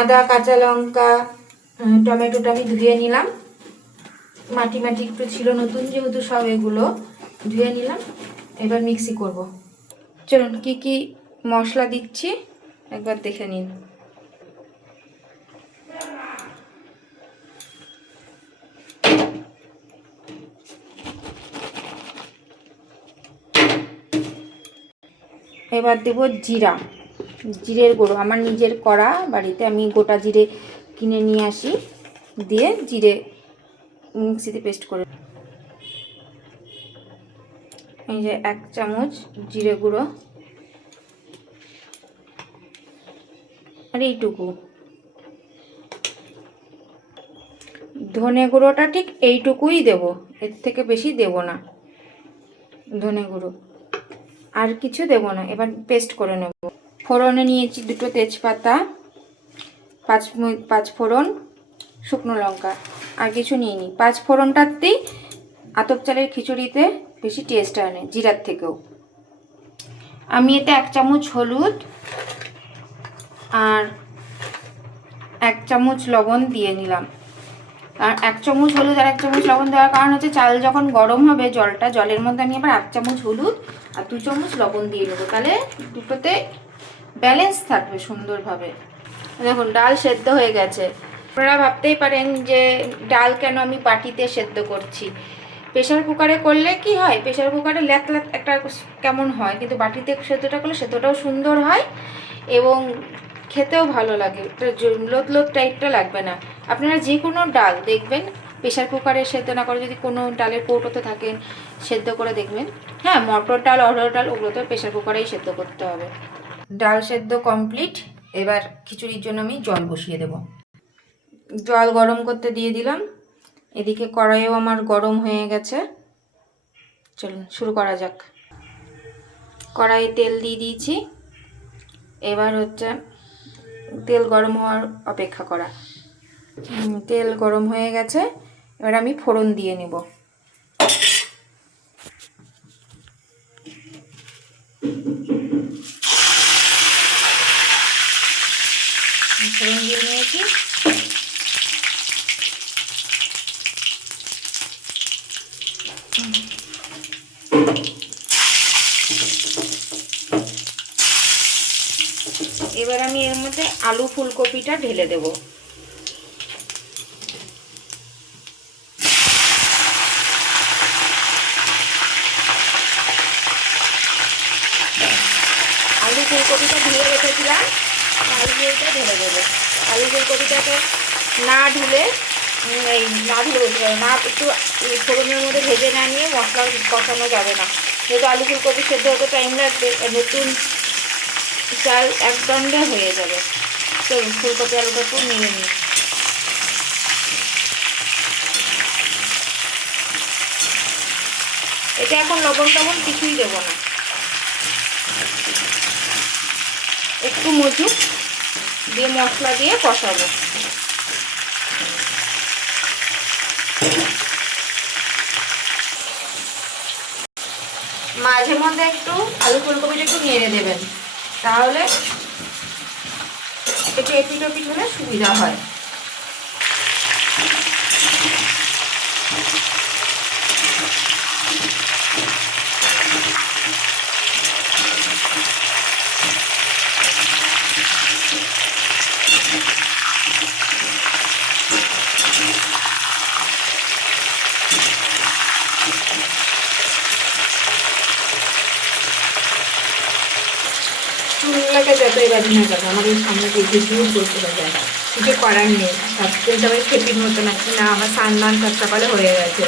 আদা, কাঁচা লঙ্কা, টমেটোটা আমি ধুয়ে নিলাম, মাটি মাটি একটু ছিল, নতুন যেহেতু সব এগুলো ধুয়ে নিলাম। এবার মিক্সি করব। চলুন কি কি মশলা দিচ্ছি একবার দেখে নিন। এবার দেব জিরা, জিরের গুঁড়ো, আমার নিজের করা বাড়িতে, আমি গোটা জিরে কিনে নিয়ে আসি, দিয়ে জিরে মিক্সিতে পেস্ট করে। এই যে 1 চামচ জিরে গুঁড়ো, আর এইটুকু ধনে গুঁড়োটা ঠিক এইটুকুই দেব, এর থেকে বেশি দেব না ধনে গুঁড়ো, আর কিছু দেব না। এবার পেস্ট করে নেব। ফোড়নে নিয়েছি 2টো তেজপাতা, 5 ফোড়ন, শুকনো লঙ্কা, আর কিছু নিইনি। 5 ফোড়নটাতেই আতপ চালের খিচুড়িতে বেশি টেস্ট আনে জিরার থেকেও। আমি এতে 1 চামচ হলুদ আর 1 চামচ লবণ দিয়ে নিলাম। আর 1 চামচ হলুদ আর 1 চামচ লবণ দেওয়ার কারণ হচ্ছে চাল যখন গরম হবে জলের মধ্যে আমি আবার 1 চামচ হলুদ আর 2 চামচ লবণ দিয়ে নেবো, তাহলে দুটোতে ব্যালেন্স থাকবে সুন্দরভাবে। দেখুন ডাল সেদ্ধ হয়ে গেছে। আপনারা ভাবতেই পারেন যে ডাল কেন আমি বাটিতে সেদ্ধ করছি। প্রেশার কুকারে করলে কি হয়, প্রেশার কুকারে ল্যাত ল্যাত একটা কেমন হয়, কিন্তু বাটিতে সেদ্ধটা করলে সেদ্ধটাও সুন্দর হয় এবং খেতেও ভালো লাগে, লোদ লোদ টাইপটা লাগবে না। আপনারা যে কোনো ডাল দেখবেন প্রেশার কুকারে সেদ্ধ না করে যদি কোনো ডালের কৌটোতে থাকেন সেদ্ধ করে দেখবেন। হ্যাঁ, মটর ডাল, অড়হর ডাল, ওগুলো তো প্রেশার কুকারেই সেদ্ধ করতে হবে। ডাল সেদ্ধ কমপ্লিট। এবার খিচুড়ির জন্য আমি জল বসিয়ে দেব। জল গরম করতে দিয়ে দিলাম। এদিকে কড়াইও আমার গরম হয়ে গেছে। চলুন শুরু করা যাক। কড়াইয়ে তেল দিয়ে দিয়েছি। এবার হচ্ছে তেল গরম হওয়ার অপেক্ষা করা। তেল গরম হয়ে গেছে, এবার আমি ফোড়ন দিয়ে নেব। ফোড়ন দিয়ে নিয়েছি। এবার আমি এর মধ্যে আলু ফুলকপিটা ঢেলে দেব। আলু ফুলকপিটা ধুয়ে রেখেছিলাম, আলুটা ঢেলে দেবো। আলু ফুলকপিটাকে না ধুলে বলতে পারো না, একটু ফোড়নের মধ্যে ভেজে না নিয়ে মশলা কষানো যাবে না, যেহেতু আলু ফুলকপি সেদ্ধ হতে টাইম লাগবে। নতুন চাল একদণ্ডে হয়ে যাবে। চলুন ফুলকপি আলুটা একটু নিয়ে নিই। এটা এখন লবণ টবণ কিছুই দেবো না, একটু মজুক দিয়ে মশলা দিয়ে কষাবো। মাঝে মধ্যে একটু আলু ফুলকপিটা একটু নেড়ে দেবেন, তাহলে একটু এপিট ওপিট হলে সুবিধা হয়। চুলটাকে যতই বাজি না কেন আমাদের সামনে দিয়ে জোর করতে যায়, কিছু করার নেই। সাবস্ক্রিন সবাই খেপির মতো নাকি না, আমার সানমান সকালে হয়ে গেছে।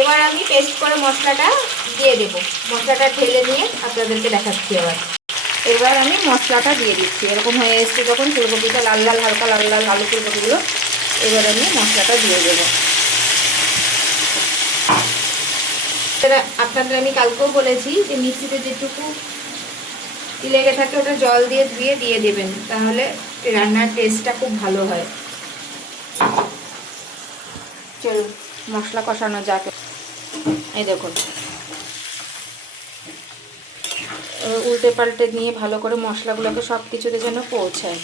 এবার আমি পেস্ট করে মশলাটা দিয়ে দেবো। মশলাটা ঢেলে নিয়ে আপনাদেরকে দেখাচ্ছি। এবার আমি মশলাটা দিয়ে দিচ্ছি। এরকম হয়ে এসছে যখন ফুলকপিটা লাল লাল, হালকা লাল লাল আলু ফুলকপিগুলো, এবার আমি মশলাটা দিয়ে দেবো। আপনাদের আমি কালকেও বলেছি যে মিক্সিতে যেটুকু লেগে থাকে ওটা জল দিয়ে ধুয়ে দিয়ে দেবেন, তাহলে রান্নার টেস্টটা খুব ভালো হয়। চলুন মশলা কষানো যাক। এই দেখুন উল্টে পাল্টে নিয়ে ভালো করে মশলাগুলোকে সব কিছুতে যেন পৌঁছায়।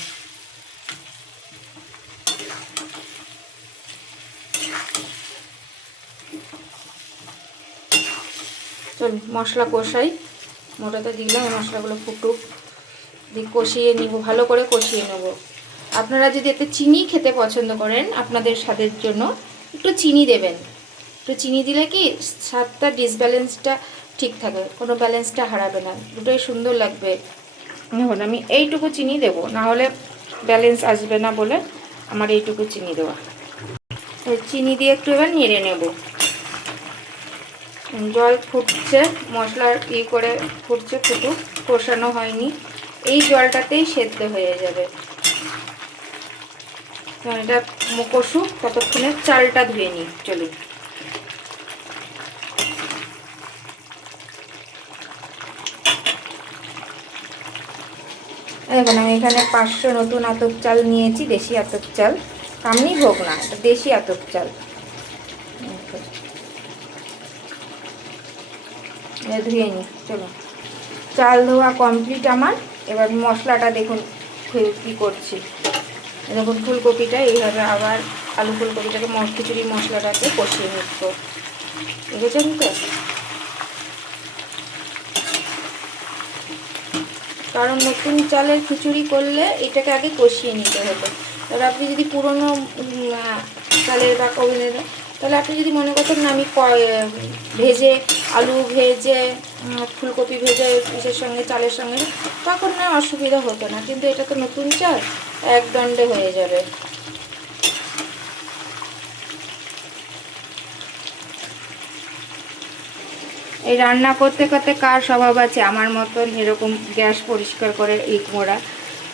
চলুন মশলা কষাই, মোটাতে দিলাম, মশলাগুলো ফুটুক, দিয়ে কষিয়ে নিব, ভালো করে কষিয়ে নেব। আপনারা যদি এতে চিনি খেতে পছন্দ করেন আপনাদের স্বাদের জন্য একটু চিনি দেবেন। একটু চিনি দিলে কি স্বাদটা ডিসব্যালেন্সটা ঠিক থাকে, কোনো ব্যালেন্সটা হারাবে না, দুটোই সুন্দর লাগবে। এখন আমি এইটুকু চিনি দেবো, না হলে ব্যালেন্স আসবে না বলে আমার এইটুকু চিনি দেওয়া। চিনি দিয়ে একটু এবার নেড়ে নেব। জল ফুটছে, মশলা করে ফুটছে, ফুটুক, কষানো হয়নি, এই জলটাতেই সেদ্ধ হয়ে যাবে। এটা কষুক, ততক্ষণে চালটা ধুয়ে নিই। চলুন। দেখুন আমি এখানে 500 নতুন আতপ চাল নিয়েছি, দেশি আতপ চাল, কামনি ভোগ না, এটা দেশি আতপ চাল। ধুয়ে নিই। চলো, চাল ধোয়া কমপ্লিট আমার। এবার মশলাটা দেখুন কী করছি। দেখুন ফুলকপিটা এইভাবে আবার আলু ফুলকপিটাকে খিচুড়ি মশলাটাকে কষিয়ে নিচ্ছ, বুঝেছেন তো? কারণ নতুন চালের খিচুড়ি করলে এটাকে আগে কষিয়ে নিতে হতো। এবার আপনি যদি পুরনো চালের বা কবিনের, তাহলে আপনি যদি মনে করতেন না আমি ভেজে আলু ভেজে ফুলকপি ভেজে ইসের সঙ্গে চালের সঙ্গে, তখন না অসুবিধা হতো না। কিন্তু এটা তো নতুন চাল, এক দণ্ডে হয়ে যাবে। এই রান্না করতে করতে কার স্বভাব আছে আমার মতন এরকম গ্যাস পরিষ্কার করে মোড়া?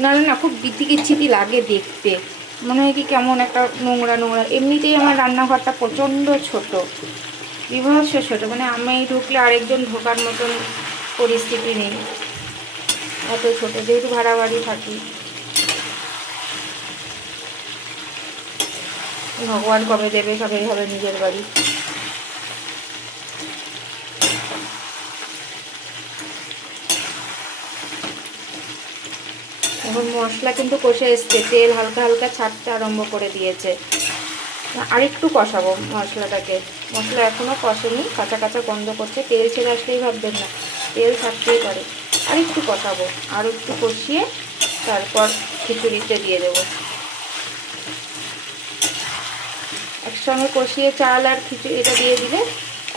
নাহলে না খুব বিতিকিচ্ছিতি লাগে দেখতে, মনে হয় কি কেমন একটা নোংরা নোংরা। এমনিতেই আমার রান্নাঘরটা প্রচণ্ড ছোট, বিভৎস ছোটো, মানে আমি ঢুকলে আরেকজন ঢোকার মতন পরিস্থিতি নেই, এত ছোটো, যেহেতু ভাড়া বাড়ি থাকি। ভগবান কবে দেবে, কবে হবে নিজের বাড়ি। এখন মশলা কিন্তু কষে এসছে, তেল হালকা হালকা ছাড়তে আরম্ভ করে দিয়েছে। আরেকটু কষাবো মশলাটাকে, মশলা এখনও কষেনি, কাঁচা কাঁচা গন্ধ করছে। তেল ছেড়ে আসলেই ভাববেন না, তেল থাকতেই পারে। আরেকটু কষাবো, আর একটু কষিয়ে তারপর খিচুড়িতে দিয়ে দেবো। একসঙ্গে কষিয়ে চাল আর খিচুড়ি এটা দিয়ে দিলে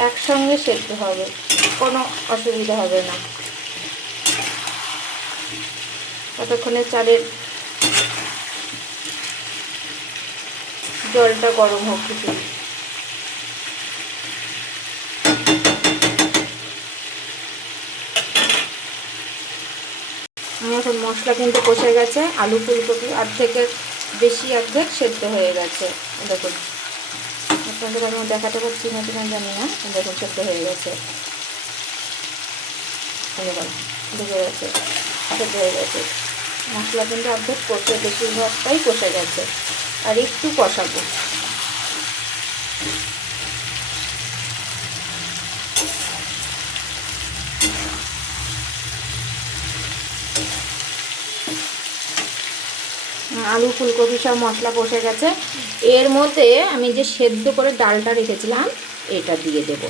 একসঙ্গে সেদ্ধ হবে, কোনো অসুবিধা হবে না। ততক্ষণে চালের জলটা গরম হোক খিচুড়ি। এখন মশলা কিন্তু কষে গেছে, আলু ফুলকপি অর্ধেকের বেশি অর্ধেক সেদ্ধ হয়ে গেছে। দেখুন, আপনাদের আমি দেখাতে পারছি না কিনা জানি না, দেখুন সেদ্ধ হয়ে গেছে, ঢুকে গেছে, সেদ্ধ হয়ে গেছে। মশলা কিন্তু অর্ধেক কষে, বেশিরভাগটাই কষে গেছে। আর একটু কষাবো। আলু ফুলকপি সব মশলা কষে গেছে। এর মধ্যে আমি যে সেদ্ধ করে ডালটা রেখেছিলাম এটা দিয়ে দেব।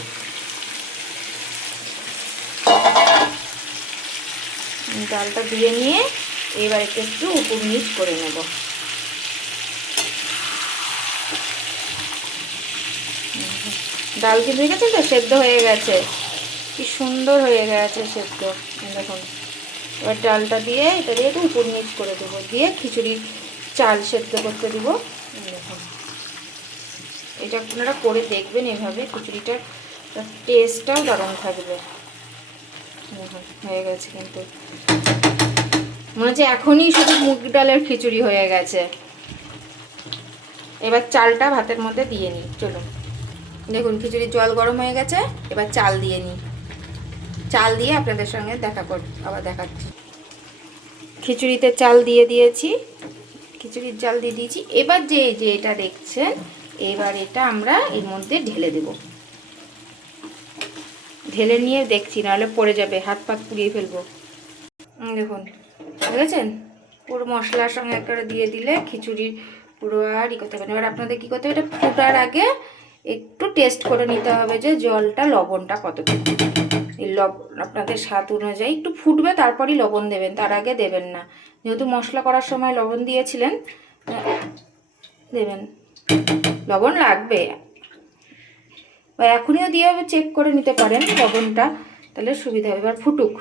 ডালটা দিয়ে নিয়ে এবার একটু উপর নিচ করে নেব। ডাল কি দেখেছেন তো সেদ্ধ হয়ে গেছে, কি সুন্দর হয়ে গেছে সেদ্ধ। দেখুন, এবার ডালটা দিয়ে এটা দিয়ে একটু উপর নিচ করে দেবো, দিয়ে খিচুড়ি চাল সেদ্ধ করতে দেবো। দেখুন, এটা আপনারা করে দেখবেন, এভাবে খিচুড়িটার টেস্টটাও দারুণ থাকবে। দেখুন হয়ে গেছে, কিন্তু মনে হচ্ছে এখনই শুধু মুগ ডালের খিচুড়ি হয়ে গেছে। এবার চালটা ভাতের মধ্যে দিয়ে নিই। চলুন, দেখুন খিচুড়ির জল গরম হয়ে গেছে, এবার চাল দিয়ে নিই। চাল দিয়ে আপনাদের সঙ্গে আবার দেখাচ্ছি। খিচুড়িতে চাল দিয়ে দিয়েছি, খিচুড়ির চাল দিয়ে দিয়েছি। এবার যে এটা দেখছেন, এবার এটা আমরা এর মধ্যে ঢেলে দেব। ঢেলে নিয়ে দেখছি, নাহলে পড়ে যাবে, হাত পাত পুড়িয়ে ফেলবো। দেখুন বুঝেছেন, পুরো মশলার সঙ্গে একটা দিয়ে দিলে খিচুড়ির পুরো আর ই করতে পারেন। এবার আপনাদের কী করতে হবে, এটা ফোটার আগে একটু টেস্ট করে নিতে হবে যে জলটা লবণটা কতটুকু। এই লবণ আপনাদের স্বাদ অনুযায়ী একটু ফুটবে, তারপরই লবণ দেবেন, তার আগে দেবেন না। যেহেতু মশলা করার সময় লবণ দিয়েছিলেন, দেবেন। লবণ লাগবে, বা এখনইও দিয়ে চেক করে নিতে পারেন লবণটা, তাহলে সুবিধা হবে। এবার ফুটুক।